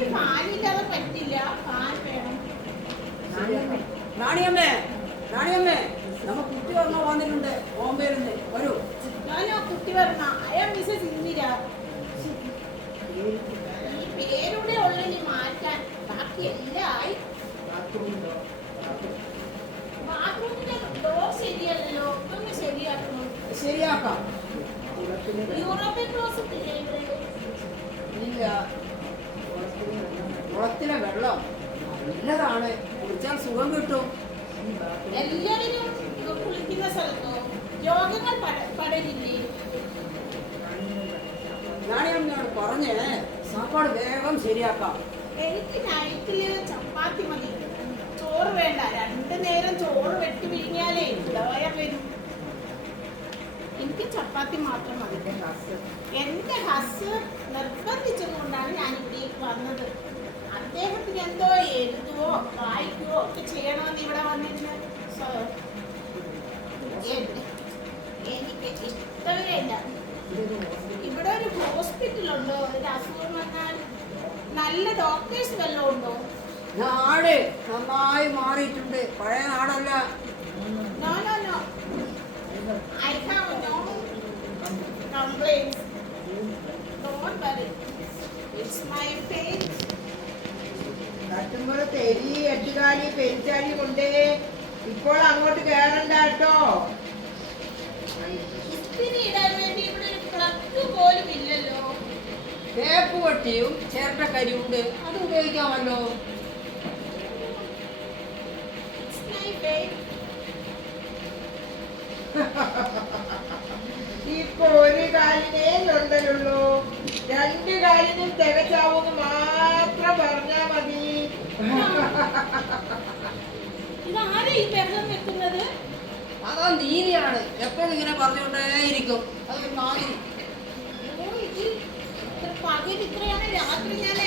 എനിക്ക് ഫാനില്ലാതെ പറ്റില്ല, ഫാൻ വേണം. റാണിയമ്മേ, റാണിയമ്മേ, നമ്മ കുട്ടി വർമ്മ വന്നിട്ടുണ്ട് ബോംബെയിൽ നിന്ന്. വരൂ. ഞാനോ കുട്ടി വർമ്മ? അയാൾ മിസ്സസ് ഇന്ദിര. ഈ പേരുടെ ഉള്ളിൽ മാറ്റാൻ ബാക്കി എല്ലാം ആയി. ബാത്റൂമിന്റെ ഡോർ ശരിയല്ലല്ലോ, ഒന്ന് ശരിയാക്കണം. ശരിയാക്കാം. യൂറോപ്യൻ ക്ലോസറ്റ് ഇല്ല, കുളത്തിലെ വെള്ളം നല്ലതാണ്, കുളിച്ചാൽ സുഖം കിട്ടും. എല്ലാവരും കുളിക്കുന്ന സ്ഥലത്തോ രോഗങ്ങൾ പടരില്ലേ? റാണിയമ്മയോട് പറഞ്ഞേ സാപ്പാട് വേഗം ശരിയാക്കാം. എനിക്ക് നൈറ്റില് ചപ്പാത്തി മതി, ചോറ് വേണ്ട. 2 നേരം ചോറ് വെട്ടി വിഴിഞ്ഞാലേ ദോയം വരും. എനിക്ക് ചപ്പാത്തി മാത്രം മതി. എന്റെ ഹസ് നിർബന്ധിച്ചതുകൊണ്ടാണ് ഞാൻ ഇവിടേക്ക് വന്നത്. അദ്ദേഹത്തിന് എന്തോ എഴുതുവോ വായിക്കുവോ ഒക്കെ ചെയ്യണമെന്ന് ഇവിടെ വന്നിരുന്നു. എനിക്ക് ഇഷ്ടമേ ഇല്ല. ഇവിടെ ഒരു ഹോസ്പിറ്റലുണ്ടോ? ഒരു അസുഖം വന്നാൽ നല്ല ഡോക്ടേഴ്സ് വല്ലതും ഉണ്ടോ? നാട് നന്നായി മാറിയിട്ടുണ്ട്, പഴയ നാടല്ല. No, no, no. I have no complaints. Don't worry. It's my faith. കട്ടുമ്പോൾ Theri 8 കാലി പെരിച്ചാലി കൊണ്ടേ ഇപ്പോൾ അങ്ങോട്ട് കേറണ്ട കേട്ടോ. ഇസ്തിരി ഇടാൻ വേണ്ടി ഇവിടെ ഒരു പ്ലഗ് പോലും ഇല്ലല്ലോ. തേപ്പ് പെട്ടിയും ചിരട്ടക്കരിയും ഉണ്ട്, അത് ഉപയോഗിക്കാമല്ലോ. It's my faith. ഇപ്പൊ ഒരു കാലിനേ ചൊണ്ടലുള്ളൂ, 2 കാലിനും തികച്ചാവൂന്ന് മാത്രം പറഞ്ഞാ മതി. ഇതാരാ ഈ ബഹളം വെക്കുന്നത്? അതാ നീതിയാണ്, എപ്പോഴും ഇങ്ങനെ പറഞ്ഞുകൊണ്ടേയിരിക്കും. അതൊരു മാതിരി. ഓ, ഇതിൽ പകൽ ഇത്രയാണ്, രാത്രി ഞാൻ